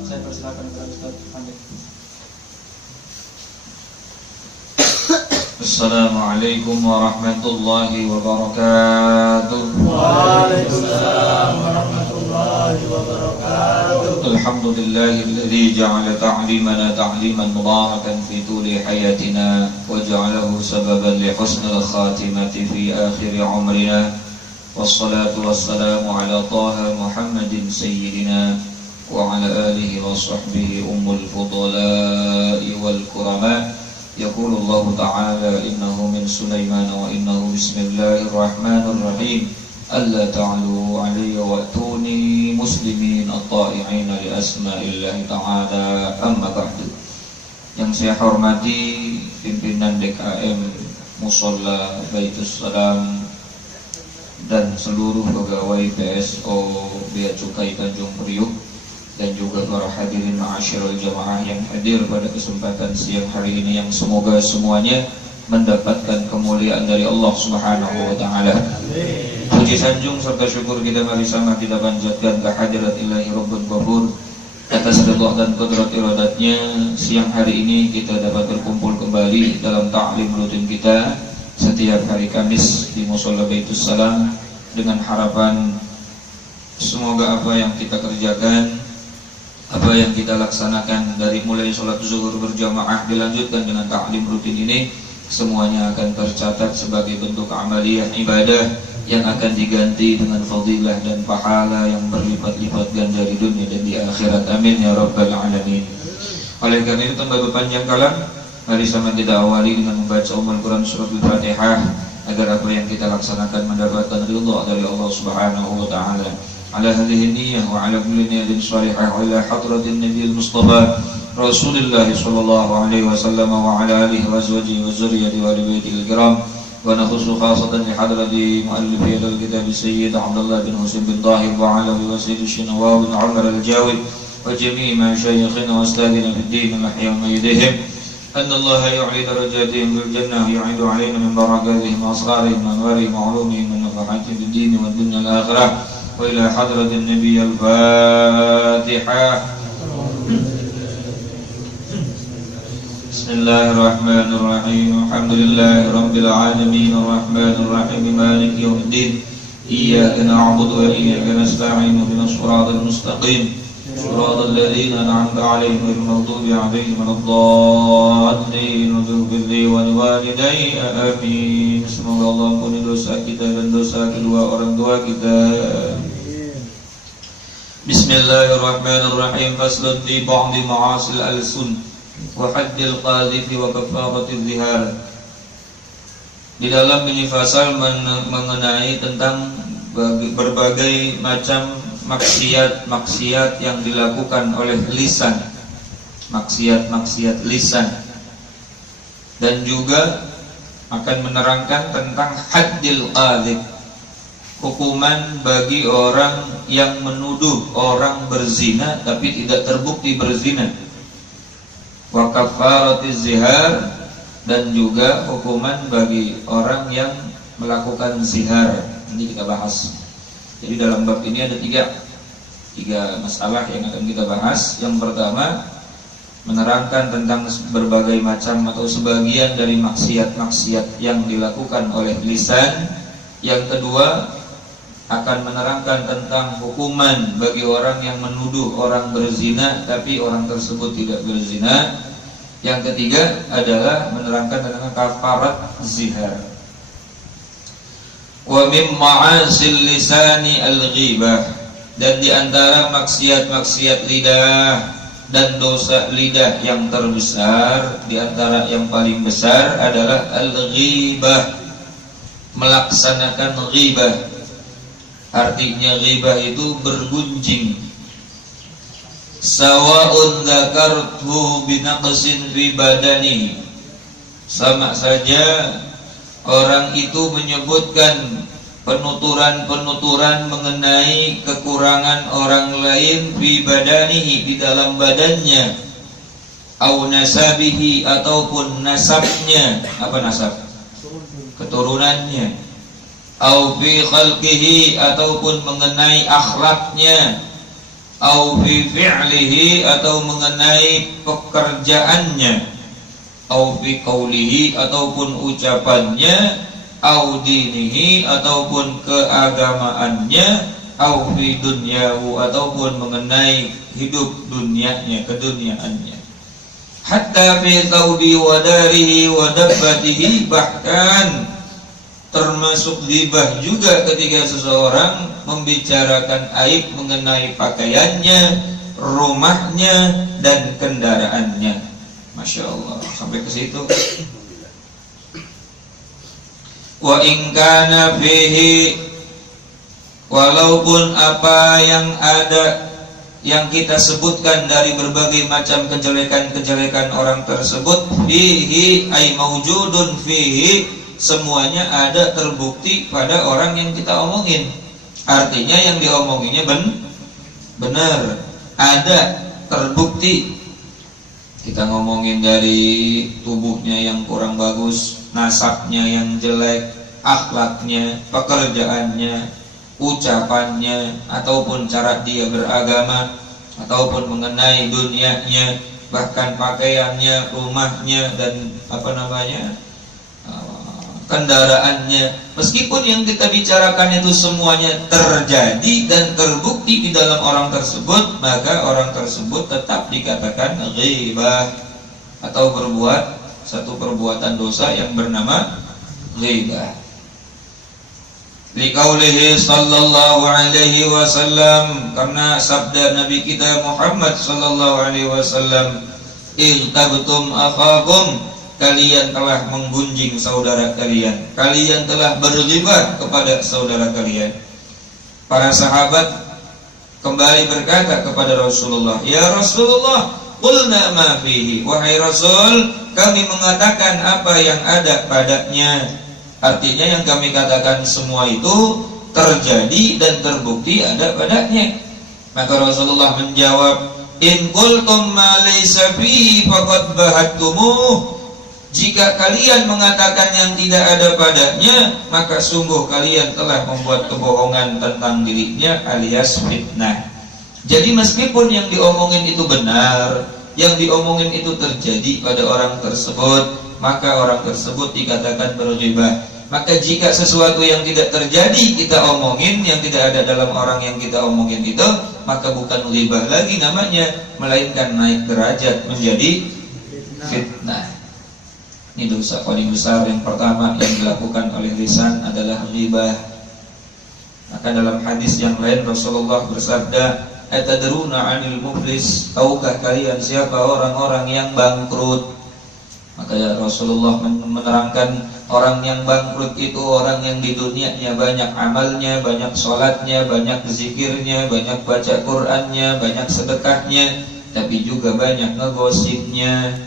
Saya persilakan kepada Ustaz Hamid. Assalamualaikum warahmatullahi wabarakatuh. Waalaikumsalam warahmatullahi wabarakatuh. Alhamdulillahilladzi ja'ala ta'limana ta'liman mubarakan fi tuli hayatina wa ja'alahu sababan li husnil khatimati fi akhir umrina. Wassalatu wassalamu ala Taha Muhammadin sayyidina wa ala alihi wa sahbihi ummul fudala'i wal kurama. يقول الله تعالى إنه من سليمان وإنه بسم الله الرحمن الرحيم ألا تعلوا علي وأتوني مسلمين الطائعين لأسماء الله تعالى أما بعد. Yang saya hormati pimpinan DKM Musholla Baitus Salam dan seluruh pegawai PSO Bea Cukai Tanjung Priuk, dan juga para hadirin ma'asyiral jamaah yang hadir pada kesempatan siang hari ini, yang semoga semuanya mendapatkan kemuliaan dari Allah Subhanahu wa taala. Puji sanjung serta syukur kita mari sama kita panjatkan kehadirat Ilahi Rabbul Ghafur atas ridha dan qudrat iradatnya. Siang hari ini kita dapat berkumpul kembali dalam ta'lim rutin kita setiap hari Kamis di Musholla Baitus Salam, dengan harapan semoga apa yang kita kerjakan, apa yang kita laksanakan dari mulai sholat zuhur berjamaah dilanjutkan dengan ta'lim rutin ini, semuanya akan tercatat sebagai bentuk amaliyah ibadah yang akan diganti dengan fadilah dan pahala yang berlipat-lipat ganda di dunia dan di akhirat. Amin ya rabbal alamin. Oleh karena itu, tanpa berpanjang kalam, mari sama kita awali dengan membaca Al-Quran surat Al-Fatihah agar apa yang kita laksanakan mendapatkan ridha dari Allah Subhanahu wa taala. على هذه النية وعلى كل نية صالحة وإلى حضرة النبي المصطفى رسول الله صلى الله عليه وسلم وعلى آله وأزواجه وذريته وآل بيته الكرام. ونخص خاصة لحضرة مؤلف هذا الكتاب السيد عبد الله بن حسين بن طاهر وعلى وسيد الشنواب بن عمر الجاوي وجميع مشايخنا وأستاذنا في الدين الأحياء وميدهم أن الله يعلي درجاتهم بالجنة ويعيد علينا من بركاتهم وأسرارهم وأنوارهم وعلومهم ونفحاتهم في الدين والدنيا الآخرة. وإلى حضرة النبي الفاتحة. بسم الله الرحمن الرحيم. الحمد لله رب العالمين الرحمن الرحيم مالك يوم الدين. إياك نعبد وإياك نستعين اهدنا الصراط المستقيم صراط الذين أنعمت عليهم غير المغضوب عليهم ولا الضالين. واغفر لي ولوالدي آمين. Semoga Allah ampuni dosa kita dan dosa kedua orang tua kita. Bismillahirrahmanirrahim. Faslun fi ba'di ma'asil al-sun wa haddil qadhifi wa kafaratil zihar. Di dalam ini fasal mengenai tentang berbagai macam maksiat-maksiat yang dilakukan oleh lisan, maksiat-maksiat lisan, dan juga akan menerangkan tentang haddil qadhif, hukuman bagi orang yang menuduh orang berzina tapi tidak terbukti berzina, wa kafaratiz zihar, dan juga hukuman bagi orang yang melakukan zihar. Ini kita bahas. Jadi dalam bab ini ada tiga masalah yang akan kita bahas. Yang pertama, menerangkan tentang berbagai macam atau sebagian dari maksiat-maksiat yang dilakukan oleh lisan. Yang kedua, akan menerangkan tentang hukuman bagi orang yang menuduh orang berzina tapi orang tersebut tidak berzina. Yang ketiga adalah menerangkan tentang kafarat zihar. Wa min ma'asil lisani al-ghibah, dan di antara maksiat-maksiat lidah dan dosa lidah yang terbesar, di antara yang paling besar adalah al-ghibah, melaksanakan ghibah. Artinya ghibah itu bergunjing. Sawa'un dzakartu binaqsin fi badani, sama saja orang itu menyebutkan penuturan-penuturan mengenai kekurangan orang lain fi badanihi, di dalam badannya, au nasabihi, ataupun nasabnya. Apa nasab? Keturunannya. Au fi khalqihi, ataupun mengenai akhlaknya. au fi fi'lihi atau mengenai pekerjaannya, au fi qawlihi ataupun ucapannya, au dinihi ataupun keagamaannya, au fi dunyahu ataupun mengenai hidup dunianya, keduniaannya. Hatta fi thawbi wa darihi wa dabbatihi, bahkan termasuk ghibah juga ketika seseorang membicarakan aib mengenai pakaiannya, rumahnya dan kendaraannya. Masya Allah, sampai ke situ. Wa in kana fihi, walaupun apa yang ada yang kita sebutkan dari berbagai macam kejelekan-kejelekan orang tersebut, fihi ay maujudun fihi, semuanya ada terbukti pada orang yang kita omongin. Artinya yang diomonginnya benar, ada terbukti. Kita ngomongin dari tubuhnya yang kurang bagus, nasabnya yang jelek, akhlaknya, pekerjaannya, ucapannya, ataupun cara dia beragama, ataupun mengenai dunianya, bahkan pakaiannya, rumahnya dan kendaraannya. Meskipun yang kita bicarakan itu semuanya terjadi dan terbukti di dalam orang tersebut, maka orang tersebut tetap dikatakan ghibah atau berbuat satu perbuatan dosa yang bernama ghibah. Liqaulihi sallallahu alaihi wasallam, karena sabda Nabi kita Muhammad sallallahu alaihi wasallam, "Iltabtum akhakum", kalian telah menggunjing saudara kalian, kalian telah berghibah kepada saudara kalian. Para sahabat kembali berkata kepada Rasulullah, "Ya Rasulullah, qulna ma fihi", wahai Rasul, kami mengatakan apa yang ada padanya. Artinya yang kami katakan semua itu terjadi dan terbukti ada padanya. Maka Rasulullah menjawab, "In qultum ma laysa fihi faqad bahattumuh", jika kalian mengatakan yang tidak ada padanya, maka sungguh kalian telah membuat kebohongan tentang dirinya alias fitnah. Jadi meskipun yang diomongin itu benar, yang diomongin itu terjadi pada orang tersebut, maka orang tersebut dikatakan berghibah. Maka jika sesuatu yang tidak terjadi kita omongin, yang tidak ada dalam orang yang kita omongin itu, maka bukan ghibah lagi namanya, melainkan naik derajat menjadi fitnah. Ini dosa paling besar yang pertama yang dilakukan oleh lisan adalah ghibah. Maka dalam hadis yang lain Rasulullah bersabda, "Atadruna 'anil muflis", tahukah kalian siapa orang-orang yang bangkrut? Maka ya Rasulullah menerangkan, orang yang bangkrut itu orang yang di dunianya banyak amalnya, banyak sholatnya, banyak zikirnya, banyak baca Qur'annya, banyak sedekahnya, tapi juga banyak ngegosipnya,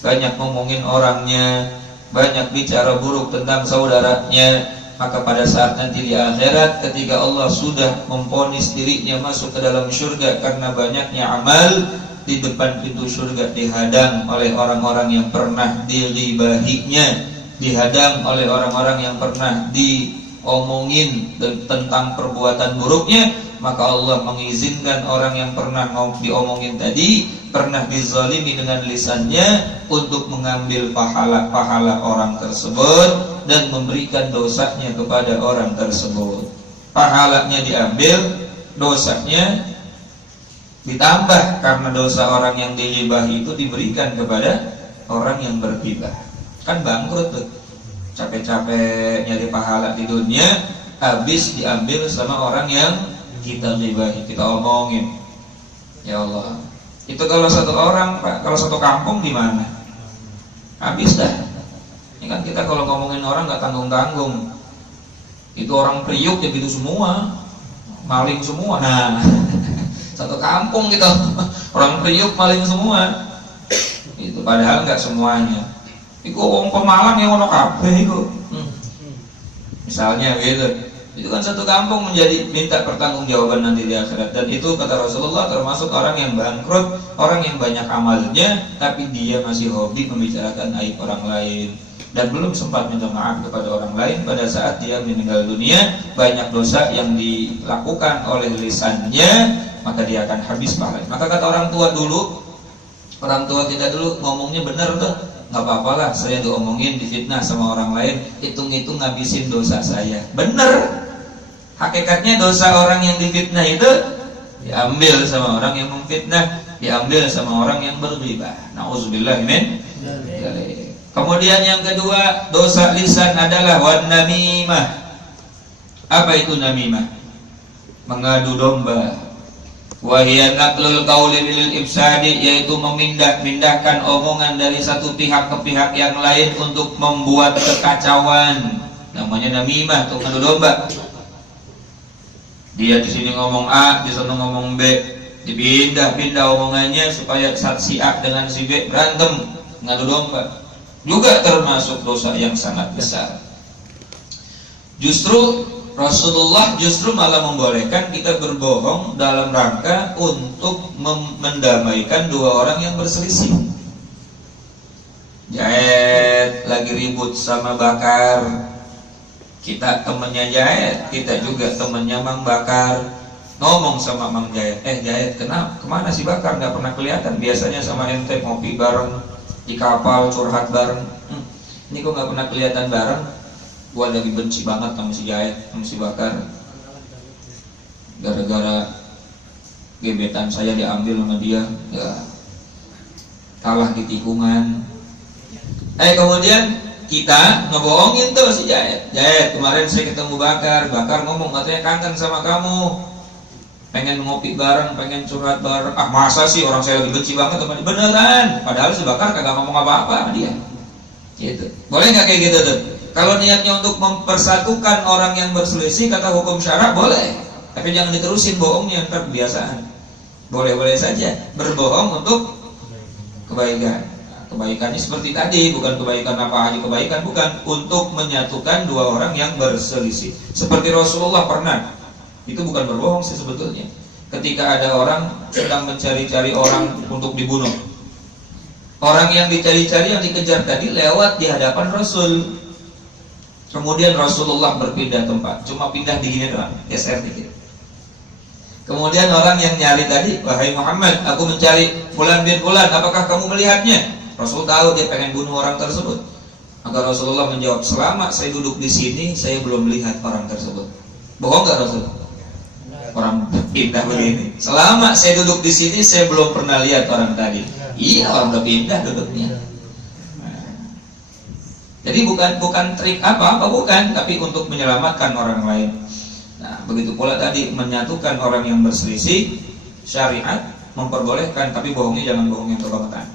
banyak ngomongin orangnya, banyak bicara buruk tentang saudaranya. Maka pada saat nanti di akhirat, ketika Allah sudah memvonis dirinya masuk ke dalam surga karena banyaknya amal, di depan pintu surga dihadang oleh orang-orang yang pernah dighibahinya, dihadang oleh orang-orang yang pernah diomongin tentang perbuatan buruknya. Maka Allah mengizinkan orang yang pernah diomongin tadi, pernah dizalimi dengan lisannya, untuk mengambil pahala-pahala orang tersebut dan memberikan dosanya kepada orang tersebut. Pahalanya diambil, dosanya ditambah, karena dosa orang yang dighibahi itu diberikan kepada orang yang berghibah. Kan bangkrut tuh, capek-capek nyari pahala di dunia, habis diambil sama orang yang kita ghibahi, kita omongin. Ya Allah, itu kalau satu orang Pak, kalau satu kampung gimana? Habis dah. Ini kan kita kalau ngomongin orang nggak tanggung-tanggung. Itu orang Priuk ya gitu semua, maling semua. Nah, satu kampung kita orang Priuk maling semua. Itu padahal nggak semuanya. Iku wong pemalang yang ono kabeh iku. Misalnya gitu. Itu kan satu kampung menjadi minta pertanggungjawaban nanti di akhirat. Dan itu kata Rasulullah termasuk orang yang bangkrut, orang yang banyak amalnya tapi dia masih hobi membicarakan aib orang lain dan belum sempat minta maaf kepada orang lain. Pada saat dia meninggal dunia, banyak dosa yang dilakukan oleh lisannya maka dia akan habis pahalanya. Maka kata orang tua kita dulu ngomongnya benar tuh, nggak apa-apa lah saya diomongin, difitnah sama orang lain, hitung-hitung ngabisin dosa saya. Bener, hakikatnya dosa orang yang difitnah itu diambil sama orang yang memfitnah, diambil sama orang yang berghibah. Nauzubillah min dzalik. Kemudian yang kedua, dosa lisan adalah wan namimah. Apa itu namimah? Mengadu domba. Wa hiya naqlul qauli lil ifsadi, yaitu memindahkan omongan dari satu pihak ke pihak yang lain untuk membuat kekacauan. Namanya namimah, itu mengadu domba. Dia di sini ngomong A, di sana ngomong B, dipindah-pindah omongannya supaya si A dengan si B berantem, ngadu domba. Juga termasuk dosa yang sangat besar. Justru Rasulullah malah membolehkan kita berbohong dalam rangka untuk mendamaikan dua orang yang berselisih. Jahed lagi ribut sama Bakar, kita temennya Jahed, kita juga temennya Mang Bakar. Ngomong sama Mang Jahed, Jahed, kemana si Bakar? Gak pernah kelihatan, biasanya sama ente ngopi bareng, di kapal curhat bareng. Ini kok gak pernah kelihatan bareng? Gua lagi benci banget sama si Jahed, sama si Bakar, gara-gara gebetan saya diambil sama dia, ya kalah di tikungan. Kemudian kita ngebohongin tuh si Jahed. Jahed, kemarin saya ketemu Bakar ngomong katanya kangen sama kamu, pengen ngopi bareng, pengen curhat bareng. Ah masa sih, orang saya lagi benci banget sama dia. Beneran, padahal si Bakar kagak ngomong apa-apa sama dia. Gitu. Boleh nggak kayak gitu tuh? Kalau niatnya untuk mempersatukan orang yang berselisih, kata hukum syara boleh. Tapi jangan diterusin bohongnya, ntar kebiasaan. Boleh-boleh saja berbohong untuk kebaikan. Nah, kebaikannya seperti tadi, bukan kebaikan apa aja kebaikan, bukan, untuk menyatukan dua orang yang berselisih. Seperti Rasulullah pernah, itu bukan berbohong sih sebetulnya. Ketika ada orang sedang mencari-cari orang untuk dibunuh, orang yang dicari-cari, yang dikejar tadi lewat di hadapan Rasul. Kemudian Rasulullah berpindah tempat, cuma pindah di gini doang, geser dikit. Kemudian orang yang nyari tadi, wahai Muhammad, aku mencari fulan bin fulan, apakah kamu melihatnya? Rasul tahu dia pengen bunuh orang tersebut. Maka Rasulullah menjawab, selama saya duduk di sini, saya belum melihat orang tersebut. Bohong nggak Rasul? Orang pindah begini. Selama saya duduk di sini, saya belum pernah lihat orang tadi. Iya, orang udah pindah duduknya. Jadi bukan trik apa-apa, bukan, tapi untuk menyelamatkan orang lain. Nah, begitu pula tadi menyatukan orang yang berselisih, syariat memperbolehkan, tapi bohongnya jangan bohong yang kebangetan.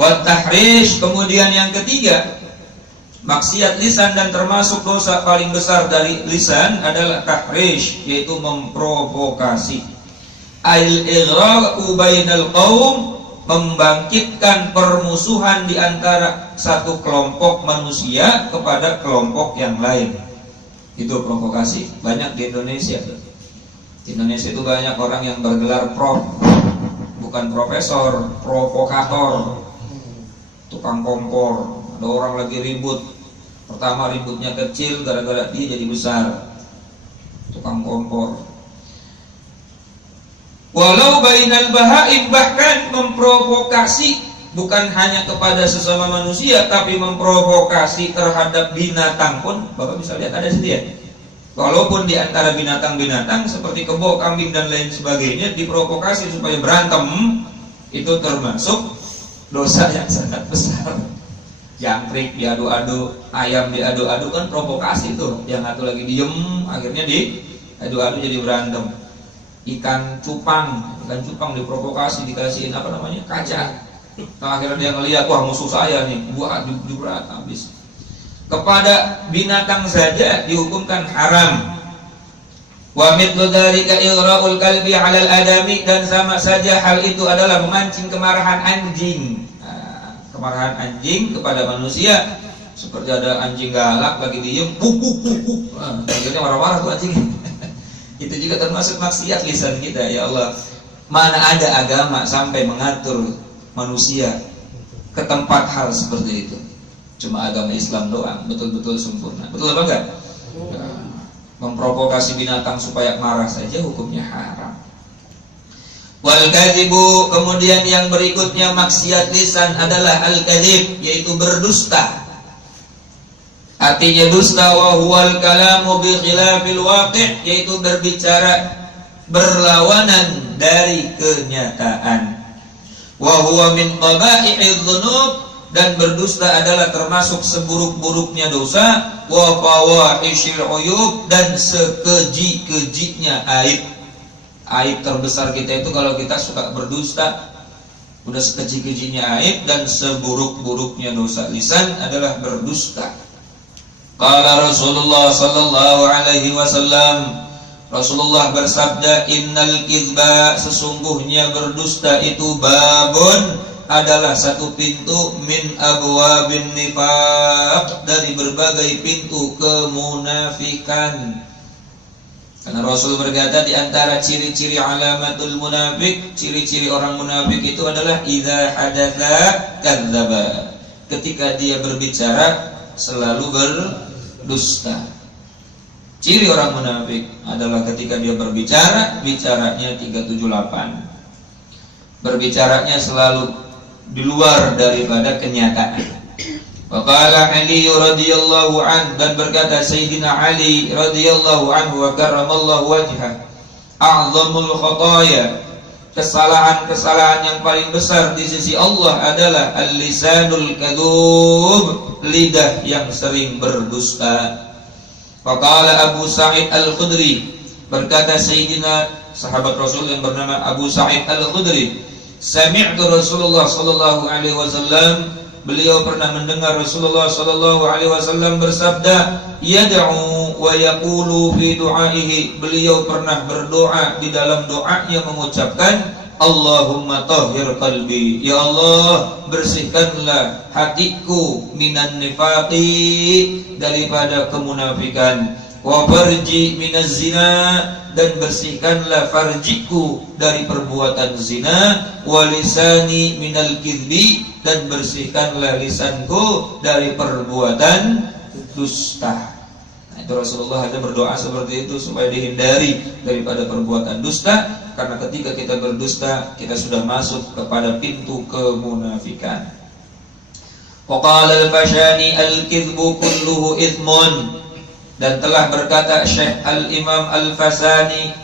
Wa tahrish, kemudian yang ketiga, maksiat lisan dan termasuk dosa paling besar dari lisan adalah tahrish, yaitu memprovokasi. Al-ighra'u bainal qaum, membangkitkan permusuhan di antara satu kelompok manusia kepada kelompok yang lain. Itu provokasi. Banyak di Indonesia. Di Indonesia itu banyak orang yang bergelar prof, bukan profesor, provokator, tukang kompor. Ada orang lagi ribut, pertama ributnya kecil, gara-gara dia jadi besar, tukang kompor. Walau bainal bahaim, bahkan memprovokasi bukan hanya kepada sesama manusia, tapi memprovokasi terhadap binatang pun. Bapak bisa lihat ada sini ya. Walaupun di antara binatang-binatang seperti kebo, kambing dan lain sebagainya diprovokasi supaya berantem, itu termasuk dosa yang sangat besar. Jangkrik diadu-adu, ayam diadu-adu, kan provokasi tuh. Yang satu lagi diem, akhirnya diadu-adu jadi berantem. Ikan cupang diprovokasi, dikasihin apa namanya, kaca. Nah, akhirnya dia ngelihat, wah musuh saya nih, buat berat habis. Kepada binatang saja dihukumkan haram. Wa mithlu dzalika ighra'ul kalbi 'alal adami, dan sama saja hal itu adalah memancing kemarahan anjing. Nah, kemarahan anjing kepada manusia, seperti ada anjing galak lagi diem, akhirnya marah-marah tuh anjing. Itu juga termasuk maksiat lisan kita. Ya Allah, mana ada agama sampai mengatur manusia ke tempat hal seperti itu? Cuma agama Islam doang, betul-betul sempurna. Betul apa enggak? Memprovokasi binatang supaya marah saja hukumnya haram. Wal kadzibu, kemudian yang berikutnya maksiat lisan adalah al-kadzib, yaitu berdusta. Artinya dusta wa huwal kalamu bi khilafil waqi', yaitu berbicara berlawanan dari kenyataan. Wa huwa min qaba'i'idz dzunub, dan berdusta adalah termasuk seburuk-buruknya dosa. Wa fawahishil uyub, dan sekeji-kejinya aib. Aib terbesar kita itu kalau kita suka berdusta, udah sekeji-kejinya aib, dan seburuk-buruknya dosa lisan adalah berdusta. Qala Rasulullah sallallahu alaihi wasallam, Rasulullah bersabda, innal kizba, sesungguhnya berdusta itu babun, adalah satu pintu, min abwabin nifaq, dari berbagai pintu kemunafikan. Karena Rasul berkata di antara ciri-ciri alamatul munafik, ciri-ciri orang munafik itu adalah idza hadatsa kadzdzaba. Ketika dia berbicara selalu berdusta. Ciri orang munafik adalah ketika dia berbicara, bicaranya 378. Berbicaranya selalu di luar daripada kenyataan. Waqala Ali radhiyallahu an, dan berkata Sayyidina Ali radhiyallahu anhu wa karramallahu wajhah, a'zamul khataya, kesalahan-kesalahan yang paling besar di sisi Allah adalah al-lisanul kadzub, lidah yang sering berdusta. Waqala Abu Sa'id Al-Khudri, berkata Sayyidina sahabat Rasul yang bernama Abu Sa'id Al-Khudri, sami'tu Rasulullah sallallahu alaihi wasallam, beliau pernah mendengar Rasulullah sallallahu alaihi wasallam bersabda, yad'u wa yaqulu fi du'aihi, beliau pernah berdoa, di dalam doanya mengucapkan, Allahumma tahhir qalbi, ya Allah bersihkanlah hatiku minan nifaqi, daripada kemunafikan, wa farji minaz zina, dan bersihkanlah farjiku dari perbuatan zina, wa lisani minal kizbi, dan bersihkanlah lisanku dari perbuatan dusta. Nah, itu Rasulullah ada berdoa seperti itu supaya dihindari daripada perbuatan dusta, karena ketika kita berdusta kita sudah masuk kepada pintu kemunafikan. Waqala al-Fashani al-kizbu kulluhu ithmun, dan telah berkata Syekh Al-Imam Al-Fasani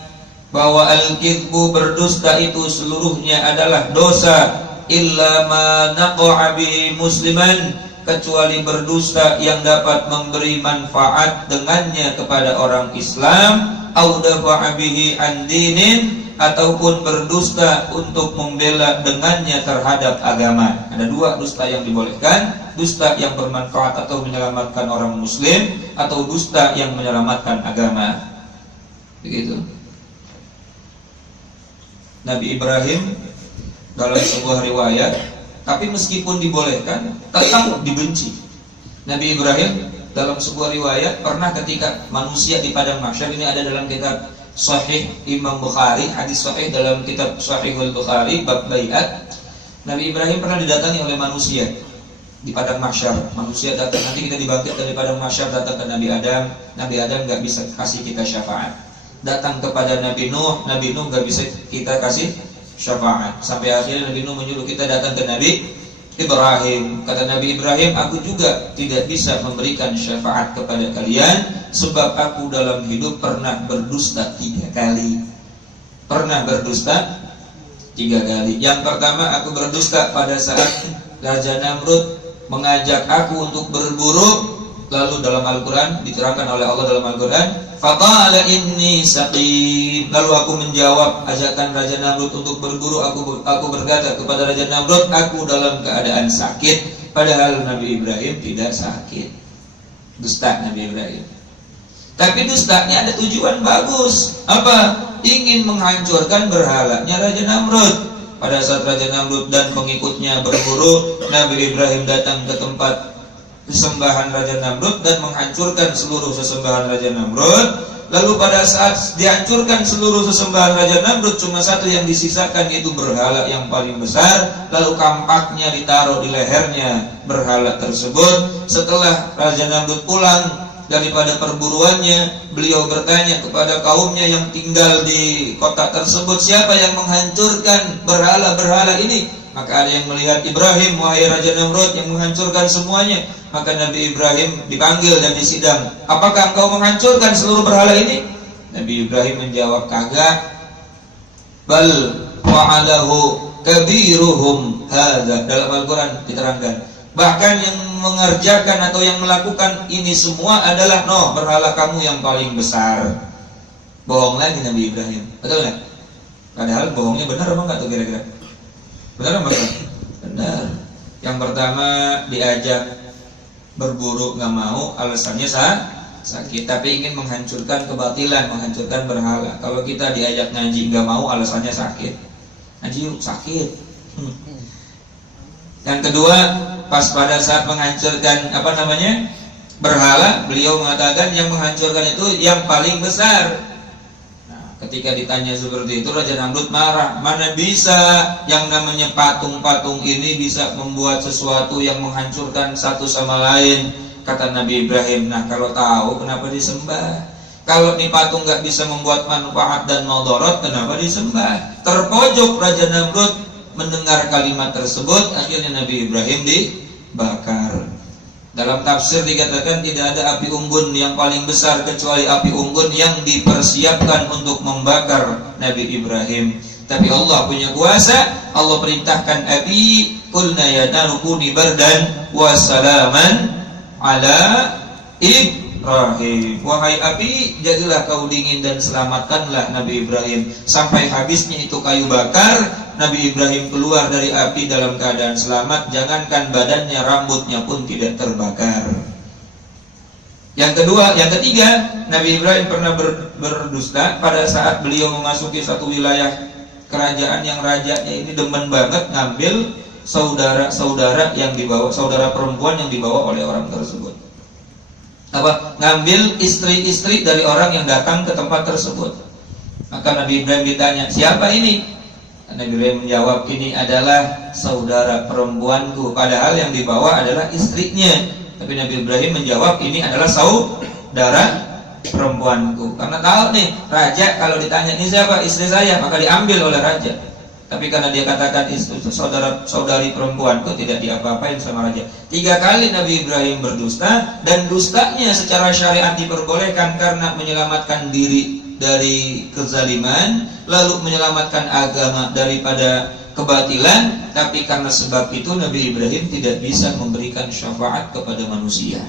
bahwa al-kizbu, berdusta itu seluruhnya adalah dosa, illa ma naqa'a bihi musliman, kecuali berdusta yang dapat memberi manfaat dengannya kepada orang Islam, au dafa'a bihi an dinin, ataupun berdusta untuk membela dengannya terhadap agama. Ada dua dusta yang dibolehkan, dusta yang bermanfaat atau menyelamatkan orang muslim, atau dusta yang menyelamatkan agama. Begitu. Nabi Ibrahim dalam sebuah riwayat, tapi meskipun dibolehkan tetap dibenci. Nabi Ibrahim dalam sebuah riwayat pernah ketika manusia di padang mahsyar, ini ada dalam kitab Sahih Imam Bukhari, hadis sahih dalam kitab Sahihul Bukhari bab baiat. Nabi Ibrahim pernah didatangi oleh manusia di padang mahsyar. Manusia datang, nanti kita dibangkit dari padang mahsyar, datang ke Nabi Adam. Nabi Adam gak bisa kasih kita syafaat. Datang kepada Nabi Nuh gak bisa kita kasih syafaat. Sampai akhirnya Nabi Nuh menyuruh kita datang ke Nabi Ibrahim. Kata Nabi Ibrahim, aku juga tidak bisa memberikan syafaat kepada kalian, sebab aku dalam hidup pernah berdusta 3 kali. Pernah berdusta 3 kali. Yang pertama, aku berdusta pada saat Raja Namrud mengajak aku untuk berburu. Lalu dalam Al-Quran diterangkan oleh Allah dalam Al-Quran, faqala inni saqim, lalu aku menjawab ajakan Raja Namrud untuk berburu. Aku berkata kepada Raja Namrud, aku dalam keadaan sakit. Padahal Nabi Ibrahim tidak sakit. Dusta Nabi Ibrahim. Tapi dustanya ada tujuan bagus. Apa? Ingin menghancurkan berhalanya Raja Namrud. Pada saat Raja Namrud dan pengikutnya berburu, Nabi Ibrahim datang ke tempat sesembahan Raja Namrud dan menghancurkan seluruh sesembahan Raja Namrud. Lalu pada saat dihancurkan seluruh sesembahan Raja Namrud, cuma satu yang disisakan, yaitu berhala yang paling besar. Lalu kampaknya ditaruh di lehernya berhala tersebut. Setelah Raja Namrud pulang, daripada perburuannya. Beliau bertanya kepada kaumnya yang tinggal di kota tersebut, siapa yang menghancurkan berhala-berhala ini? Maka ada yang melihat Ibrahim, wahai Raja Namrud, yang menghancurkan semuanya. Maka Nabi Ibrahim dipanggil dan disidang, apakah engkau menghancurkan seluruh berhala ini? Nabi Ibrahim menjawab, kagak. Bal fa'alahu kabiruhum hadza. Dalam Al-Quran diterangkan, bahkan yang mengerjakan atau yang melakukan ini semua adalah berhala kamu yang paling besar. Bohong lagi Nabi Ibrahim, betul nggak? Padahal bohongnya benar apa nggak tuh kira-kira? Benar apa enggak? Benar. Yang pertama diajak berburu nggak mau, alasannya sakit, tapi ingin menghancurkan kebatilan, menghancurkan berhala. Kalau kita diajak ngaji nggak mau, alasannya sakit. Ngaji yuk, sakit. Yang kedua, pas pada saat menghancurkan berhala, beliau mengatakan yang menghancurkan itu yang paling besar. Nah, ketika ditanya seperti itu, Raja Namrud marah. Mana bisa yang namanya patung-patung ini bisa membuat sesuatu yang menghancurkan satu sama lain? Kata Nabi Ibrahim, nah kalau tahu kenapa disembah? Kalau nih patung nggak bisa membuat manfaat dan madarat, kenapa disembah? Terpojok Raja Namrud mendengar kalimat tersebut, akhirnya Nabi Ibrahim dibakar. Dalam tafsir dikatakan tidak ada api unggun yang paling besar kecuali api unggun yang dipersiapkan untuk membakar Nabi Ibrahim. Tapi Allah punya kuasa. Allah perintahkan api, qulna ya naru kuni bardan wa salaman ala Ibrahim. Wahai api, jadilah kau dingin dan selamatkanlah Nabi Ibrahim. Sampai habisnya itu kayu bakar, Nabi Ibrahim keluar dari api dalam keadaan selamat. Jangankan badannya, rambutnya pun tidak terbakar. Yang ketiga, Nabi Ibrahim pernah berdusta pada saat beliau memasuki satu wilayah kerajaan yang rajanya ini demen banget ngambil saudara-saudara yang dibawa, saudara perempuan yang dibawa oleh orang tersebut. Ngambil istri-istri dari orang yang datang ke tempat tersebut. Maka Nabi Ibrahim ditanya, siapa ini? Nabi Ibrahim menjawab, ini adalah saudara perempuanku. Padahal yang dibawa adalah istrinya. Tapi Nabi Ibrahim menjawab, ini adalah saudara perempuanku. Karena tahu nih, raja kalau ditanya ini siapa? Istri saya, maka diambil oleh raja. Tapi karena dia katakan saudari perempuanku, tidak diapa-apain sama raja. 3 kali Nabi Ibrahim berdusta, dan dustanya secara syariat diperbolehkan karena menyelamatkan diri dari kezaliman, lalu menyelamatkan agama daripada kebatilan. Tapi karena sebab itu Nabi Ibrahim tidak bisa memberikan syafaat kepada manusia.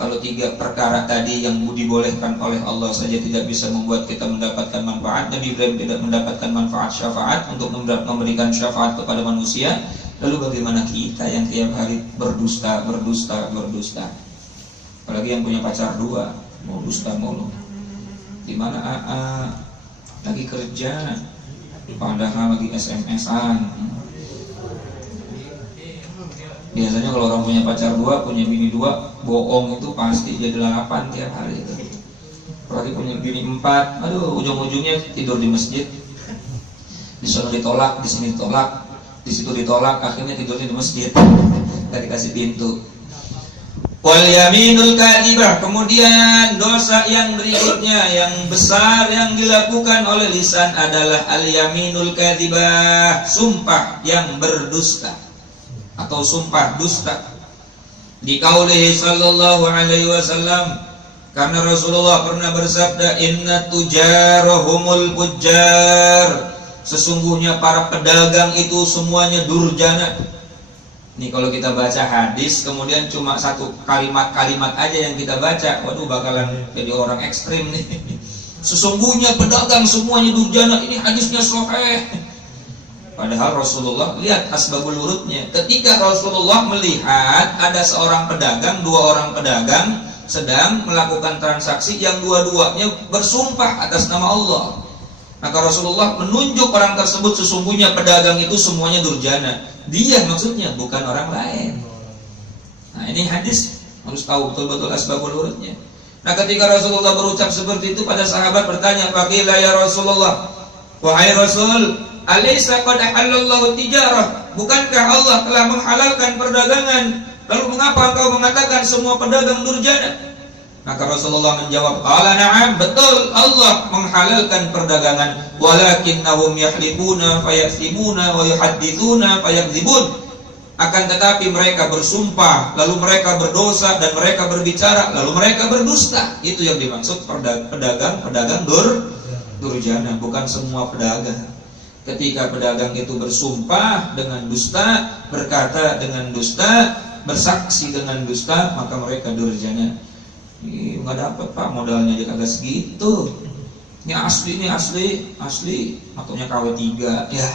Kalau 3 perkara tadi yang dibolehkan oleh Allah saja tidak bisa membuat kita mendapatkan manfaat, Nabi Ibrahim tidak mendapatkan manfaat syafaat untuk memberikan syafaat kepada manusia. Lalu bagaimana kita yang tiap hari berdusta? Apalagi yang punya pacar 2, mau dusta mulu. Dimana lagi kerja, padahal lagi SMS-an. Biasanya kalau orang punya pacar 2, punya bini 2, bohong itu pasti jadi 8 tiap hari itu. Apalagi punya bini 4, aduh ujung-ujungnya tidur di masjid. Di sana ditolak, di sini ditolak, di situ ditolak, akhirnya tidurnya di masjid. Gak dikasih pintu. Wal yaminul kadhibah. Kemudian dosa yang berikutnya yang besar yang dilakukan oleh lisan adalah al yaminul kadhibah, sumpah yang berdusta atau sumpah dusta. Di qaulihi sallallahu alaihi wasallam, karena Rasulullah pernah bersabda, inna tujarahumul fujjar, sesungguhnya para pedagang itu semuanya durjana. Nih kalau kita baca hadis kemudian cuma satu kalimat-kalimat aja yang kita baca, waduh bakalan jadi orang ekstrim nih. Sesungguhnya pedagang semuanya durjana, ini hadisnya sahih. Padahal Rasulullah, lihat asbabul wurudnya. Ketika Rasulullah melihat ada seorang pedagang, 2 orang pedagang sedang melakukan transaksi yang dua-duanya bersumpah atas nama Allah, maka Rasulullah menunjuk orang tersebut, sesungguhnya pedagang itu semuanya durjana. Dia maksudnya, bukan orang lain. Nah ini hadis, harus tahu betul-betul asbabul wurudnya. Nah ketika Rasulullah berucap seperti itu, pada sahabat bertanya, faqila ya Rasulullah, wahai Rasul, alaysa qad halallahu tijarah, bukankah Allah telah menghalalkan perdagangan? Lalu mengapa engkau mengatakan semua pedagang durjana? Maka Rasulullah menjawab, qala na'am, betul Allah menghalalkan perdagangan, walakinnahum yahlifuna fayasimuna wa yuhadditsuna fayakdzibun. Akan tetapi mereka bersumpah, lalu mereka berdosa, dan mereka berbicara, lalu mereka berdusta. Itu yang dimaksud pedagang durjana, bukan semua pedagang. Ketika pedagang itu bersumpah dengan dusta, berkata dengan dusta, bersaksi dengan dusta, maka mereka durjana. Nggak dapat pak, modalnya aja kagak segitu. Ini asli, makanya KW3 ya.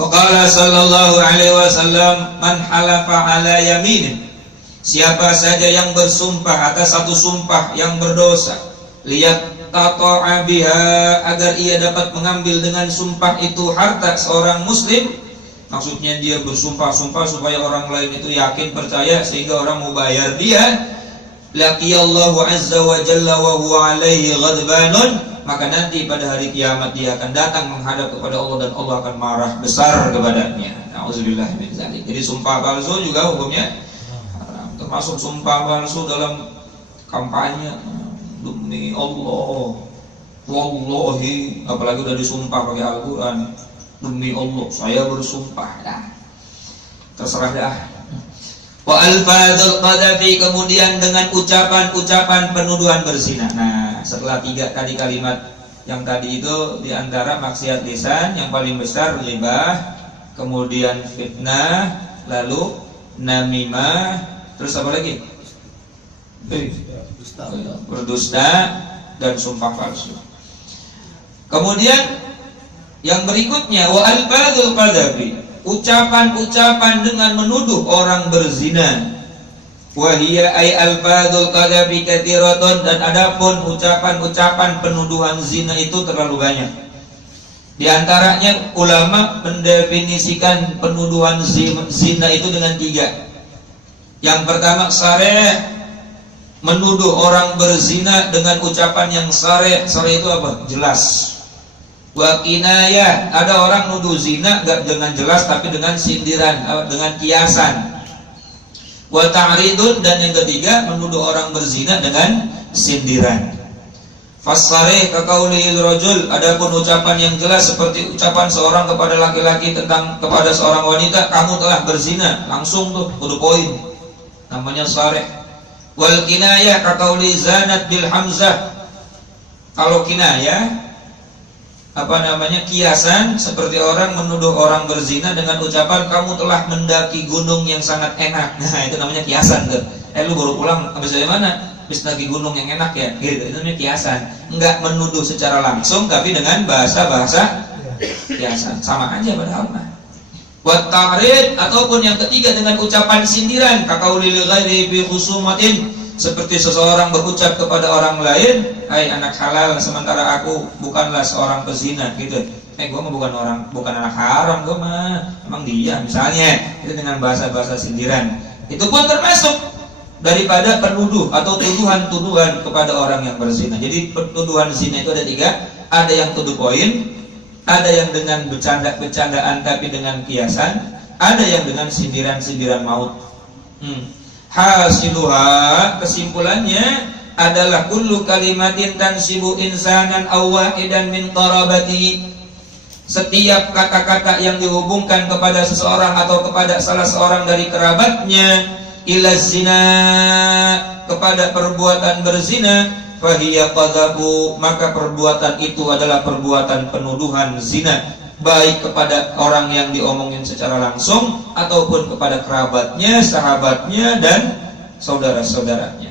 Waqala sallallahu alaihi wasallam, man halafa ala yamin, siapa saja yang bersumpah atas satu sumpah yang berdosa, lihat tata'a biha, agar ia dapat mengambil dengan sumpah itu harta seorang muslim. Maksudnya dia bersumpah-sumpah supaya orang lain itu yakin, percaya, sehingga orang mau bayar dia. Laqiyallahu azza wa jalla wa huwa alaihi ghadbanun, maka nanti pada hari kiamat dia akan datang menghadap kepada Allah dan Allah akan marah besar kepadanya. Nauzubillah min dzalik. Jadi sumpah palsu juga hukumnya haram. Termasuk sumpah palsu dalam kampanye, demi Allah, wallahi, apalagi udah disumpah pakai Al-Qur'an, demi Allah saya bersumpah. Dah, terserah dah. Wa alfadzul qadhafi, kemudian dengan ucapan-ucapan penuduhan berzina. Nah, setelah 3 tadi kalimat yang tadi itu, diantara maksiat lisan yang paling besar ghibah, kemudian fitnah, lalu namimah, terus apa lagi? Berdusta dan sumpah palsu. Kemudian yang berikutnya, wa alfadzul qadhafi, ucapan-ucapan dengan menuduh orang berzina. Wahia ay alfadzul qadhafi katsiratun, dan adapun ucapan-ucapan penuduhan zina itu terlalu banyak. Di antaranya ulama mendefinisikan penuduhan zina itu dengan 3. Yang pertama sarih, menuduh orang berzina dengan ucapan yang sarih. Sarih itu apa? Jelas. Wa kinayah, ada orang nuduh zina gak dengan jelas tapi dengan sindiran, dengan kiasan. Wa ta'ridun, dan yang ketiga menuduh orang berzina dengan sindiran. Fasarih kaqaulil rajul, adapun ucapan yang jelas seperti ucapan seorang kepada laki-laki kepada seorang wanita, kamu telah berzina, langsung tuh kudu poin, namanya sarih. Wal kinayah kaqauli zanat bil hamzah, kalau kinayah kiasan, seperti orang menuduh orang berzina dengan ucapan kamu telah mendaki gunung yang sangat enak. Nah, itu namanya kiasan tuh. Lu baru pulang habis dari mana? Habis daki gunung yang enak ya. Gitu. Itu namanya kiasan. Enggak menuduh secara langsung tapi dengan bahasa-bahasa kiasan. Sama aja padahal mah. Wa ta'rid, ataupun yang ketiga dengan ucapan sindiran, kaqaulil ghairi bi khusumatin, seperti seseorang berucap kepada orang lain, hai anak halal, sementara aku bukanlah seorang pezina, gitu. Gua mah bukan anak haram, gua mah emang dia, misalnya. Itu dengan bahasa-bahasa sindiran. Itu pun termasuk daripada penuduh atau tuduhan-tuduhan kepada orang yang berzina. Jadi tuduhan zina itu ada 3. Ada yang tuduh poin, ada yang dengan bercandaan tapi dengan kiasan, ada yang dengan sindiran-sindiran maut. Hasiluha, kesimpulannya adalah kullu kalimatin tansibu insanan aw wahidan min qarabati, setiap kata-kata yang dihubungkan kepada seseorang atau kepada salah seorang dari kerabatnya, ila zina, kepada perbuatan berzina, fahiya qadhabu, maka perbuatan itu adalah perbuatan penuduhan zina, baik kepada orang yang diomongin secara langsung ataupun kepada kerabatnya, sahabatnya, dan saudara-saudaranya.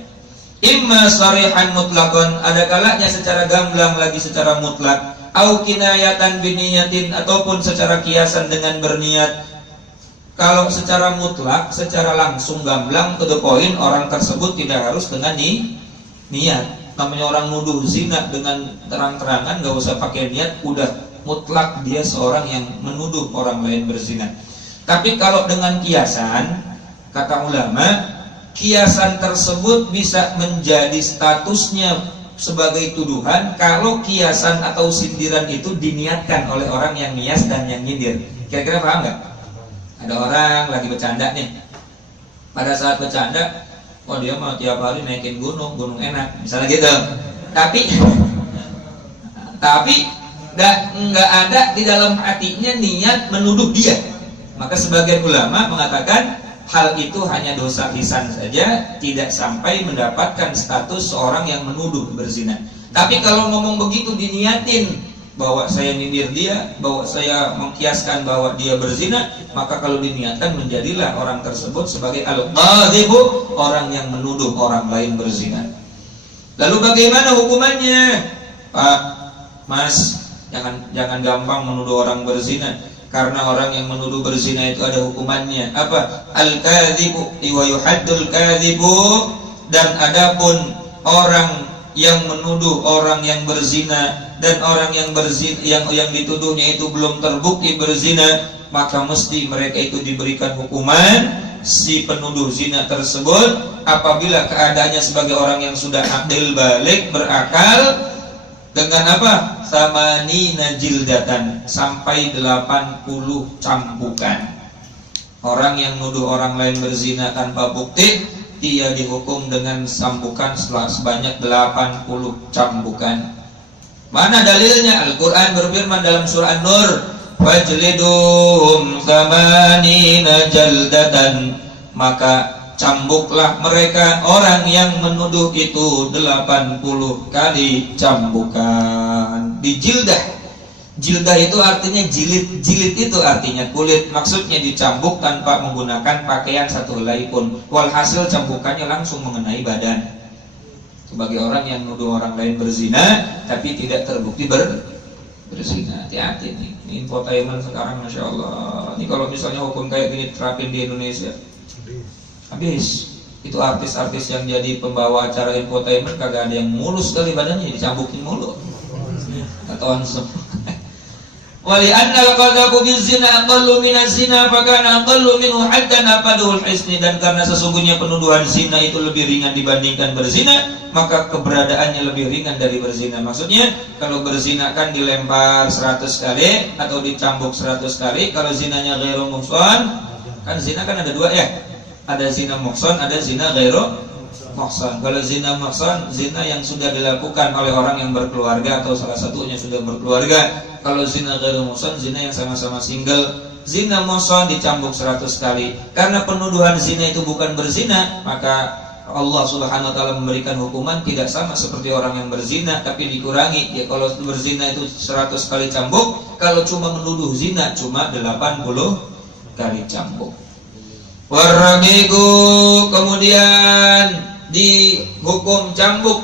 Imma sarihan mutlaqan, ada kalanya secara gamblang lagi secara mutlak, au kinayatan biniyatin, ataupun secara kiasan dengan berniat. Kalau secara mutlak, secara langsung gamblang to the point, orang tersebut tidak harus dengan niat. Namanya orang nuduh zina dengan terang-terangan, gak usah pakai niat, udah mutlak dia seorang yang menuduh orang lain berzina. Tapi kalau dengan kiasan, kata ulama, kiasan tersebut bisa menjadi statusnya sebagai tuduhan kalau kiasan atau sindiran itu diniatkan oleh orang yang nias dan yang nyindir. Kira-kira paham nggak? Ada orang lagi bercanda nih, Pada saat bercanda, oh dia mau tiap hari naikin gunung enak, misalnya gitu. Tapi nggak ada di dalam hatinya niat menuduh dia. Maka sebagian ulama mengatakan hal itu hanya dosa lisan saja, tidak sampai mendapatkan status seorang yang menuduh berzina. Tapi kalau ngomong begitu diniatin bahwa saya nyindir dia, bahwa saya mengkiaskan bahwa dia berzina, maka kalau diniatkan menjadilah orang tersebut sebagai al-qadhibu, orang yang menuduh orang lain berzina. Lalu bagaimana hukumannya? Pak, Mas, jangan gampang menuduh orang berzina, karena orang yang menuduh berzina itu ada hukumannya. Apa? Al-kadhibu wa yuhaddul kadhibu, dan adapun orang yang menuduh orang yang berzina dan orang yang berzina yang dituduhnya itu belum terbukti berzina, maka mesti mereka itu diberikan hukuman si penuduh zina tersebut apabila keadaannya sebagai orang yang sudah adil balik berakal dengan apa? Samanina jildatan, sampai 80 cambukan. Orang yang menuduh orang lain berzina tanpa bukti, dia dihukum dengan cambukan sebanyak 80 cambukan. Mana dalilnya? Al-Quran berfirman dalam surah An-Nur, fajliduhum thamanina jaldatan, maka cambuklah mereka orang yang menuduh itu 80 kali cambukan. Di jildah, jildah itu artinya jilid, jilid itu artinya kulit, maksudnya dicambuk tanpa menggunakan pakaian satu helai pun. Walhasil cambukannya langsung mengenai badan. Sebagai orang yang menuduh orang lain berzina tapi tidak terbukti berzina. Hati-hati nih, ini infotainment sekarang, masya Allah. Ini kalau misalnya hukum kayak gini terapin di Indonesia, habis. Itu artis-artis yang jadi pembawa acara infotainment kagak ada yang mulus kali badannya, dicambukin mulu. Ketahuan semua. Wali annal qadhafu bizina aqallu minaz zina fakana aqallu minhu haddan afadul hisni, dan karena sesungguhnya penuduhan zina itu lebih ringan dibandingkan berzina, maka keberadaannya lebih ringan dari berzina. Maksudnya kalau berzina kan dilempar 100 kali atau dicambuk 100 kali. Kalau zinanya ghairu muhsan, kan zina kan ada dua ya, ada zina muhsan, ada zina ghairu muhsan. Kalau zina muhsan, zina yang sudah dilakukan oleh orang yang berkeluarga atau salah satunya sudah berkeluarga. Kalau zina ghairu muhsan, zina yang sama-sama single. Zina muhsan dicambuk 100 kali. Karena penuduhan zina itu bukan berzina, maka Allah Subhanahu wa taala memberikan hukuman tidak sama seperti orang yang berzina, tapi dikurangi. Ya, kalau berzina itu 100 kali cambuk, kalau cuma menuduh zina cuma 80 kali cambuk. Waragiku, kemudian dihukum cambuk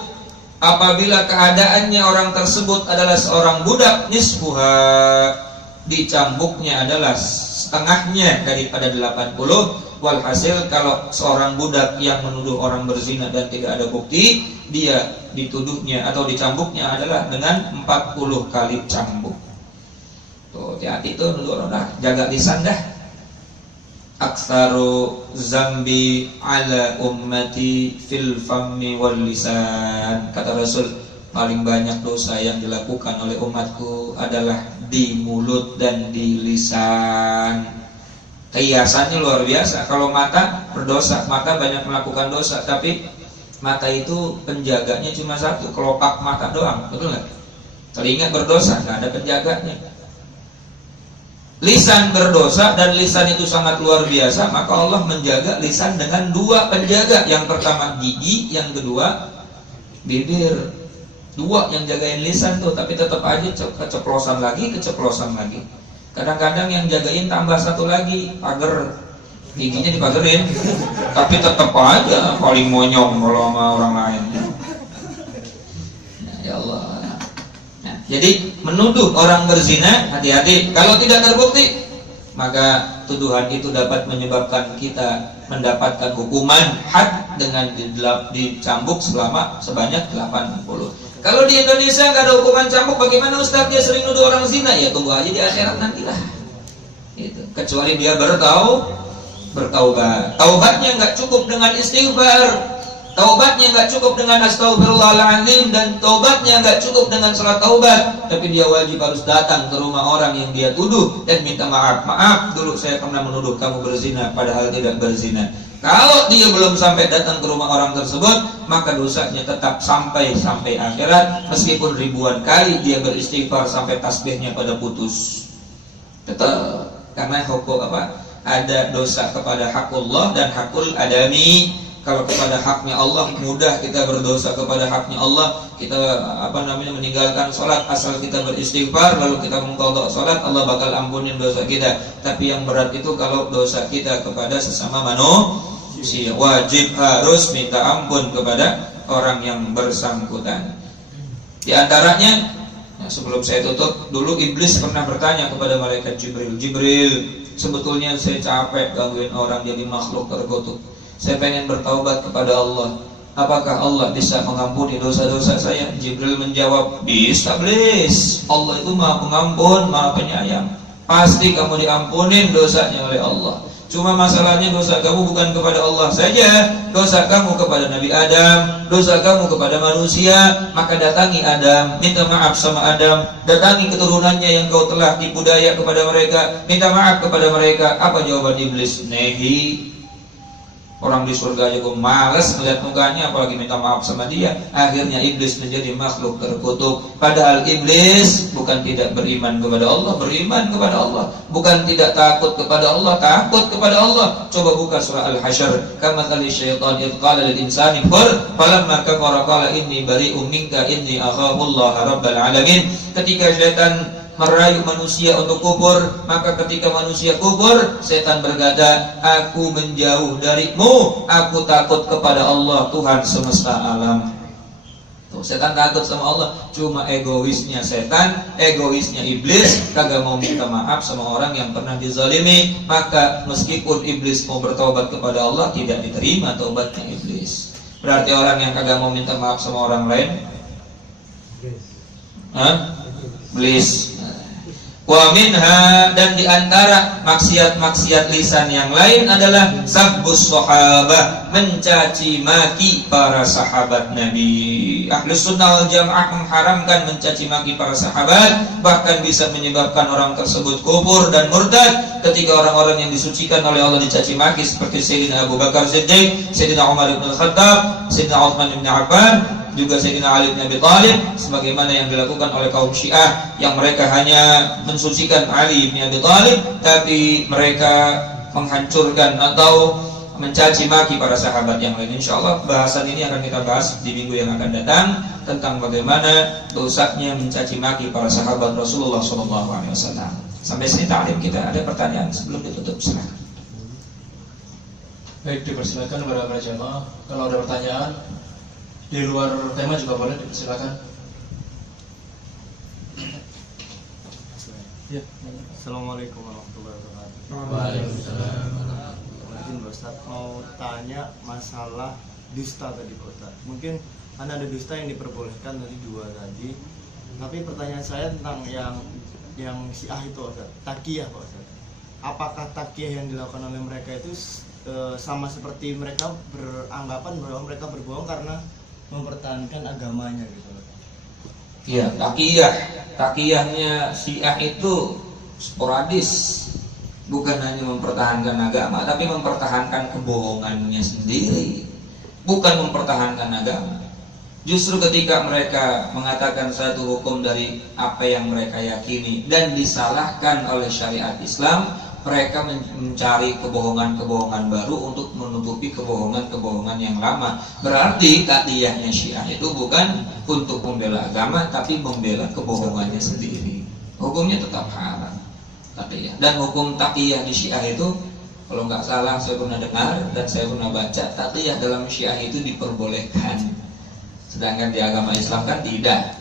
apabila keadaannya orang tersebut adalah seorang budak, nisfuha, dicambuknya adalah setengahnya daripada 80. Walhasil kalau seorang budak yang menuduh orang berzina dan tidak ada bukti, dia dituduhnya atau dicambuknya adalah dengan 40 kali cambuk. Tuh, hati-hati tuh nuduh orang, jaga lisan dah. Aktsaru zambi ala ummati fil fammi wal lisan, kata Rasul, paling banyak dosa yang dilakukan oleh umatku adalah di mulut dan di lisan. Kiasannya luar biasa. Kalau mata berdosa, mata banyak melakukan dosa, tapi mata itu penjaganya cuma satu, kelopak mata doang, betul nggak? Telinga berdosa, nggak ada penjaganya. Lisan berdosa, dan lisan itu sangat luar biasa, maka Allah menjaga lisan dengan dua penjaga. Yang pertama gigi, yang kedua bibir. Dua yang jagain lisan tuh, tapi tetap aja keceplosan lagi. Kadang-kadang yang jagain tambah satu lagi, pagar, giginya dipagerin, tapi tetap aja paling monyong kalau sama orang lain. Nah, ya Allah. Nah, jadi menuduh orang berzina, hati-hati. Kalau tidak terbukti, maka tuduhan itu dapat menyebabkan kita mendapatkan hukuman had dengan dicambuk selama sebanyak 80. Kalau di Indonesia nggak ada hukuman cambuk, bagaimana Ustaz? Dia sering nuduh orang zina, ya tunggu aja di akhirat nantilah. Gitu. Kecuali dia bertaubat. Taubatnya nggak cukup dengan istighfar, taubatnya nggak cukup dengan astagfirullahaladzim, dan taubatnya nggak cukup dengan salat taubat, tapi dia wajib harus datang ke rumah orang yang dia tuduh dan minta maaf. Maaf, dulu saya pernah menuduh kamu berzina, padahal tidak berzina. Kalau dia belum sampai datang ke rumah orang tersebut, maka dosanya tetap sampai akhirat, meskipun ribuan kali dia beristighfar sampai tasbihnya pada putus. Tetap, karena hukum ada dosa kepada hakullah dan hakul adami. Kalau kepada haknya Allah mudah kita berdosa kepada haknya Allah. Kita meninggalkan sholat asal kita beristighfar lalu kita mengqadha sholat, Allah bakal ampunin dosa kita. Tapi yang berat itu kalau dosa kita kepada sesama manusia, wajib harus minta ampun kepada orang yang bersangkutan. Di antaranya, sebelum saya tutup, dulu iblis pernah bertanya kepada malaikat Jibril, sebetulnya saya capek gangguin orang jadi makhluk terkutuk. Saya pengen bertaubat kepada Allah. Apakah Allah bisa mengampuni dosa-dosa saya? Jibril menjawab, bisa iblis. Allah itu maha pengampun, maha penyayang. Pasti kamu diampunin dosanya oleh Allah. Cuma masalahnya dosa kamu bukan kepada Allah saja, dosa kamu kepada Nabi Adam, dosa kamu kepada manusia. Maka datangi Adam, minta maaf sama Adam. Datangi keturunannya yang kau telah tipu daya kepada mereka, minta maaf kepada mereka. Apa jawaban iblis? Nehi. Orang di surga aja gue males melihat mukanya, apalagi minta maaf sama dia. Akhirnya iblis menjadi makhluk terkutuk. Padahal iblis bukan tidak beriman kepada Allah, beriman kepada Allah. Bukan tidak takut kepada Allah, takut kepada Allah. Coba buka surah Al-Hasyr. Kamathali syaitan idh qala lil insani kfur falamma kafara qala inni bari'um minka inni akhafullaha rabbal alamin. Ketika syaitan merayu manusia untuk kufur, maka ketika manusia kufur, setan berkata, aku menjauh darimu, aku takut kepada Allah, Tuhan semesta alam. Tuh, setan takut sama Allah. Cuma egoisnya setan, egoisnya iblis, kagak mau minta maaf sama orang yang pernah dizalimi. Maka meskipun iblis mau bertobat kepada Allah, tidak diterima taubatnya iblis. Berarti orang yang kagak mau minta maaf sama orang lain, iblis. Wa minha, dan diantara maksiat-maksiat lisan yang lain adalah sabbus sahabah, mencaci maki para sahabat Nabi. Ahlus sunnah wal jamaah mengharamkan mencaci maki para sahabat, bahkan bisa menyebabkan orang tersebut kufur dan murtad. Ketika orang-orang yang disucikan oleh Allah dicaci maki, seperti Sayyidina Abu Bakar Siddiq, Sayyidina Umar bin Khattab, Sayyidina Uthman bin Affan, juga Sayyidina Ali bin Abi Thalib, sebagaimana yang dilakukan oleh kaum Syiah yang mereka hanya mensucikan Ali bin Abi Thalib, tapi mereka menghancurkan atau mencaci maki para sahabat yang lain. Insyaallah bahasan ini akan kita bahas di minggu yang akan datang, tentang bagaimana dosanya mencaci maki para sahabat Rasulullah SAW. Sampai sini taklim kita. Ada pertanyaan sebelum ditutup? Silakan. Baik, dipersilakan kepada para jamaah. Kalau ada pertanyaan di luar tema juga boleh, dipersilakan. Ya. Assalamualaikum warahmatullahi wabarakatuh. Waalaikumsalam. Mungkin Pak Ustaz mau tanya masalah dusta tadi Pak Ustaz. Mungkin kan ada dusta yang diperbolehkan tadi dua tadi. Tapi pertanyaan saya tentang yang Syiah itu Pak Ustaz, takiyah Pak Ustaz. Apakah takiyah yang dilakukan oleh mereka itu sama seperti mereka beranggapan bahwa mereka berbohong karena mempertahankan agamanya gitu? Ya, takiyahnya Syiah itu sporadis, bukan hanya mempertahankan agama, tapi mempertahankan kebohongannya sendiri, bukan mempertahankan agama. Justru ketika mereka mengatakan satu hukum dari apa yang mereka yakini dan disalahkan oleh syariat Islam, mereka mencari kebohongan-kebohongan baru untuk menutupi kebohongan-kebohongan yang lama. Berarti takiyahnya Syiah itu bukan untuk membela agama, tapi membela kebohongannya sendiri. Hukumnya tetap haram takiyah. Dan hukum takiyah di Syiah itu, kalau nggak salah saya pernah dengar dan saya pernah baca, takiyah dalam Syiah itu diperbolehkan, sedangkan di agama Islam kan tidak.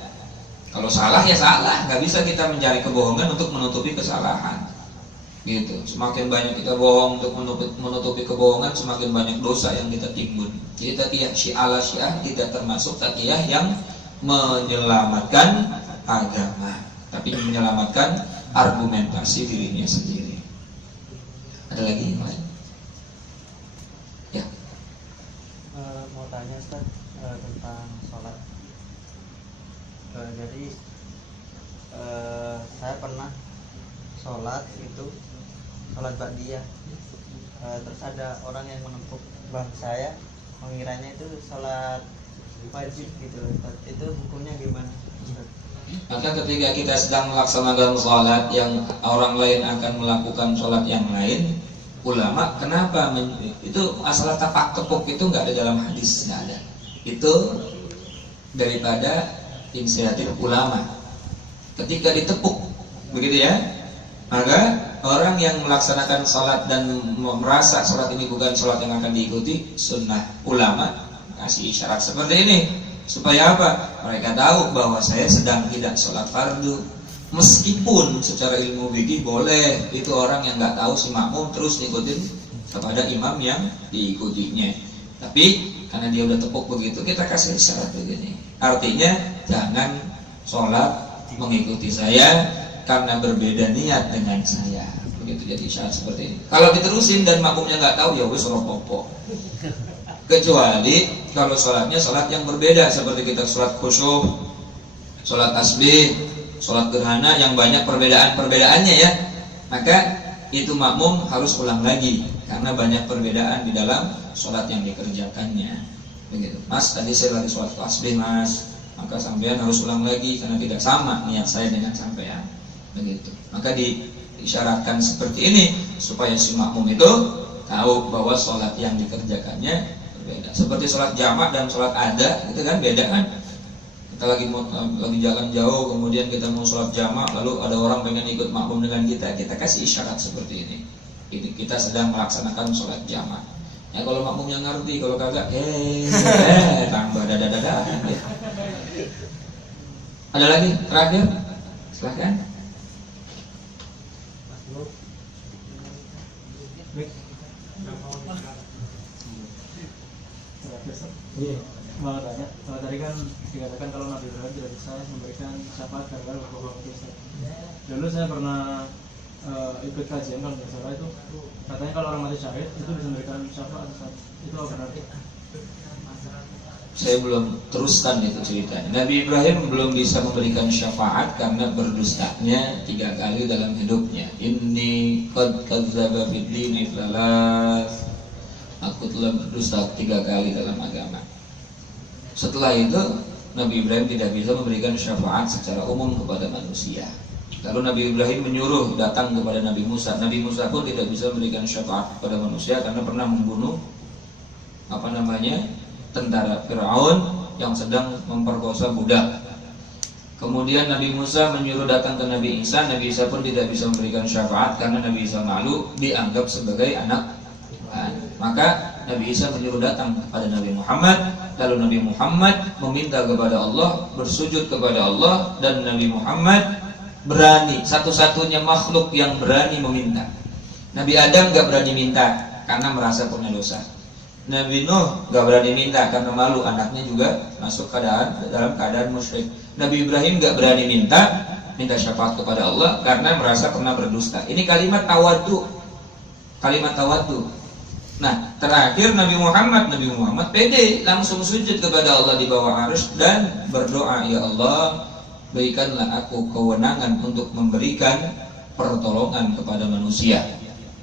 Kalau salah ya salah, nggak bisa kita mencari kebohongan untuk menutupi kesalahan. Gitu. Semakin banyak kita bohong untuk menutupi kebohongan, semakin banyak dosa yang kita timbun. Jadi takiyah Syiah tidak termasuk takiyah yang menyelamatkan agama, tapi menyelamatkan argumentasi dirinya sendiri. Ada lagi yang lain? Ya. Mau tanya Ustaz tentang sholat. Jadi saya pernah sholat ba'diyah, terus ada orang yang menepuk bang saya mengiranya itu sholat wajib gitu Ustaz. Itu hukumnya gimana Ustaz? Maka ketika kita sedang melaksanakan sholat yang orang lain akan melakukan sholat yang lain, ulama kenapa itu masalah tapak tepuk itu nggak ada dalam hadis, nggak ada. Itu daripada inisiatif ulama. Ketika ditepuk, begitu ya, maka orang yang melaksanakan sholat dan merasa sholat ini bukan sholat yang akan diikuti, sunnah ulama kasih isyarat seperti ini. Supaya apa? Mereka tahu bahwa saya sedang tidak sholat fardu. Meskipun secara ilmu fikih boleh, itu orang yang nggak tahu si makmum terus ngikutin kepada imam yang diikutinya. Tapi karena dia udah tepuk begitu, kita kasih isyarat begini. Artinya jangan sholat mengikuti saya karena berbeda niat dengan saya. Begitu, jadi isyarat seperti ini. Kalau diterusin dan makmumnya nggak tahu, ya wis ora apa-apa. Kecuali kalau sholatnya sholat yang berbeda, seperti kita sholat khusyuk, sholat tasbih, sholat gerhana yang banyak perbedaan-perbedaannya ya, maka itu makmum harus ulang lagi karena banyak perbedaan di dalam sholat yang dikerjakannya. Begitu. Mas, tadi saya lagi sholat tasbih mas, maka sampean harus ulang lagi karena tidak sama niat saya dengan sampean. Begitu. Maka diisyaratkan seperti ini supaya si makmum itu tahu bahwa sholat yang dikerjakannya beda. Seperti sholat jamak dan sholat ada, itu kan beda kan? Kita lagi jalan jauh, kemudian kita mau sholat jamak, lalu ada orang pengen ikut makmum dengan kita kasih isyarat seperti ini. Kita sedang melaksanakan sholat jamak. Ya kalau makmumnya ngerti, kalau kagak, tambah dada. Ada lagi terakhir, silahkan. Iya, mau tanya. Kalau tadi kan dikatakan kalau Nabi Ibrahim tidak bisa memberikan syafaat karena berbohong dosa. Dulu saya pernah ikut kajian kalau nggak salah itu katanya kalau orang mati syahid itu bisa memberikan syafaat. Itu apa berarti? Saya belum teruskan itu ceritanya. Nabi Ibrahim belum bisa memberikan syafaat karena berdustanya 3 kali dalam hidupnya. Inni qad kadzdzaba fid dini thalath. Aku telah berdusta 3 kali dalam agama. Setelah itu Nabi Ibrahim tidak bisa memberikan syafaat secara umum kepada manusia. Lalu Nabi Ibrahim menyuruh datang kepada Nabi Musa. Nabi Musa pun tidak bisa memberikan syafaat kepada manusia karena pernah membunuh tentara Fir'aun yang sedang memperkosa budak. Kemudian Nabi Musa menyuruh datang ke Nabi Isa. Nabi Isa pun tidak bisa memberikan syafaat karena Nabi Isa malu dianggap sebagai anak Tuhan. Maka Nabi Isa menyuruh datang kepada Nabi Muhammad. Lalu Nabi Muhammad meminta kepada Allah, bersujud kepada Allah, dan Nabi Muhammad berani, satu-satunya makhluk yang berani meminta. Nabi Adam gak berani minta karena merasa punya dosa. Nabi Nuh gak berani minta karena malu anaknya juga masuk dalam keadaan musyrik. Nabi Ibrahim gak berani minta syafaat kepada Allah karena merasa pernah berdusta. Ini kalimat tawaddu. Nah, terakhir Nabi Muhammad pede langsung sujud kepada Allah di bawah arsy dan berdoa, ya Allah, berikanlah aku kewenangan untuk memberikan pertolongan kepada manusia.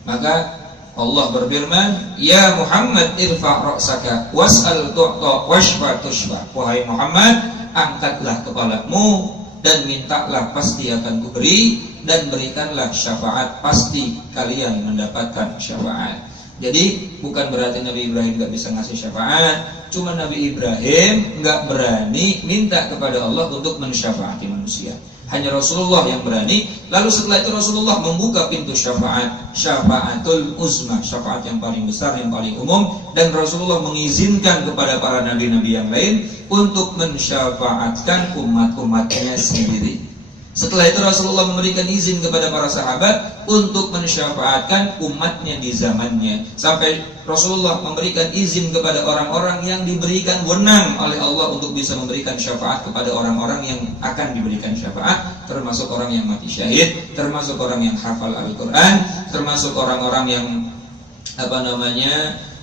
Maka Allah berfirman, ya Muhammad irfa' ra'saka was'al tu'ta washfa tushfa. Wahai Muhammad, angkatlah kepalamu dan mintalah, pasti akan kuberi, dan berikanlah syafaat, pasti kalian mendapatkan syafaat. Jadi bukan berarti Nabi Ibrahim gak bisa ngasih syafaat, cuma Nabi Ibrahim gak berani minta kepada Allah untuk mensyafaati manusia. Hanya Rasulullah yang berani. Lalu setelah itu Rasulullah membuka pintu syafaat, syafaatul uzma, syafaat yang paling besar, yang paling umum. Dan Rasulullah mengizinkan kepada para nabi-nabi yang lain untuk mensyafaatkan umat-umatnya sendiri. Setelah itu Rasulullah memberikan izin kepada para sahabat untuk mensyafaatkan umatnya di zamannya. Sampai Rasulullah memberikan izin kepada orang-orang yang diberikan wewenang oleh Allah untuk bisa memberikan syafaat kepada orang-orang yang akan diberikan syafaat, termasuk orang yang mati syahid, termasuk orang yang hafal Al-Quran, termasuk orang-orang yang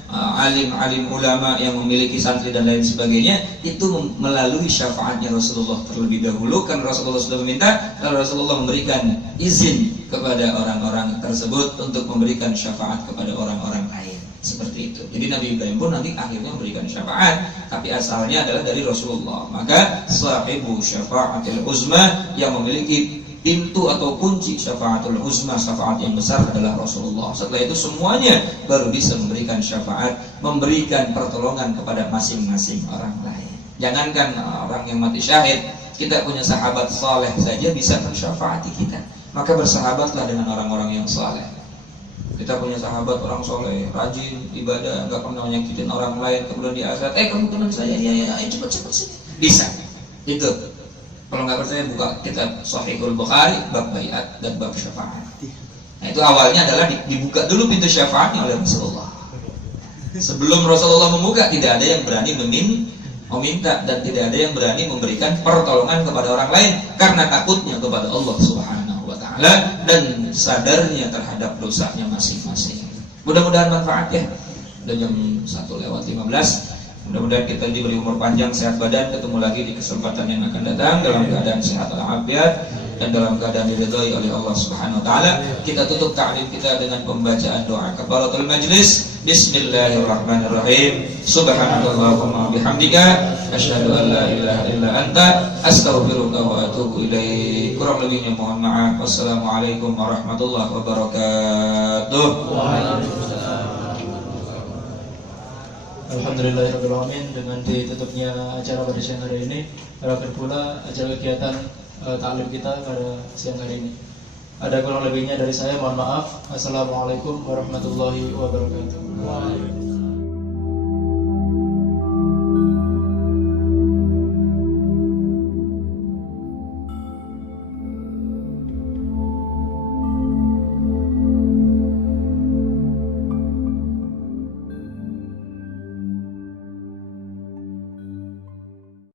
alim-alim ulama yang memiliki santri dan lain sebagainya. Itu melalui syafaatnya Rasulullah terlebih dahulu, kan Rasulullah sudah meminta, lalu Rasulullah memberikan izin kepada orang-orang tersebut untuk memberikan syafaat kepada orang-orang lain. Seperti itu. Jadi Nabi Ibrahim pun nanti akhirnya memberikan syafaat, tapi asalnya adalah dari Rasulullah. Maka sahibu syafaatil uzma, yang memiliki pintu atau kunci syafaatul uzma, syafaat yang besar, adalah Rasulullah. Setelah itu semuanya baru bisa memberikan syafaat, memberikan pertolongan kepada masing-masing orang lain. Jangankan orang yang mati syahid, kita punya sahabat saleh saja bisa mensyafaati kita. Maka bersahabatlah dengan orang-orang yang saleh. Kita punya sahabat orang soleh, rajin ibadah, nggak pernah nyakitin orang lain. Kemudian di akhirat, kamu teman saya, ya, cepet sini. Bisa. Itu. Kalau nggak percaya buka kitab Sahihul Bukhari, bab baiat dan bab syafaat. Nah, itu awalnya adalah dibuka dulu pintu syafaatnya oleh Rasulullah. Sebelum Rasulullah membuka, tidak ada yang berani meminta dan tidak ada yang berani memberikan pertolongan kepada orang lain karena takutnya kepada Allah Subhanahu wa ta'ala dan sadarnya terhadap dosanya masing-masing. Mudah-mudahan manfaat ya. Udah jam 1:15. Mudah-mudahan kita diberi umur panjang, sehat badan, ketemu lagi di kesempatan yang akan datang dalam keadaan sehat walafiat dan dalam keadaan diridhai oleh Allah Subhanahu wa taala. Kita tutup ta'lim kita dengan pembacaan doa kafaratul majlis. Bismillahirrahmanirrahim. Subhanallahumma bihamdika asyhadu an la ilaha illa anta astaghfiruka wa atubu ilaik. Kurang lebihnya mohon maaf. Wassalamualaikum warahmatullahi wabarakatuh. Alhamdulillahirrahmanirrahim. Dengan ditutupnya acara pada siang hari ini, berakhir pula acara kegiatan taklim kita pada siang hari ini. Ada kurang lebihnya dari saya, mohon maaf. Assalamualaikum warahmatullahi wabarakatuh.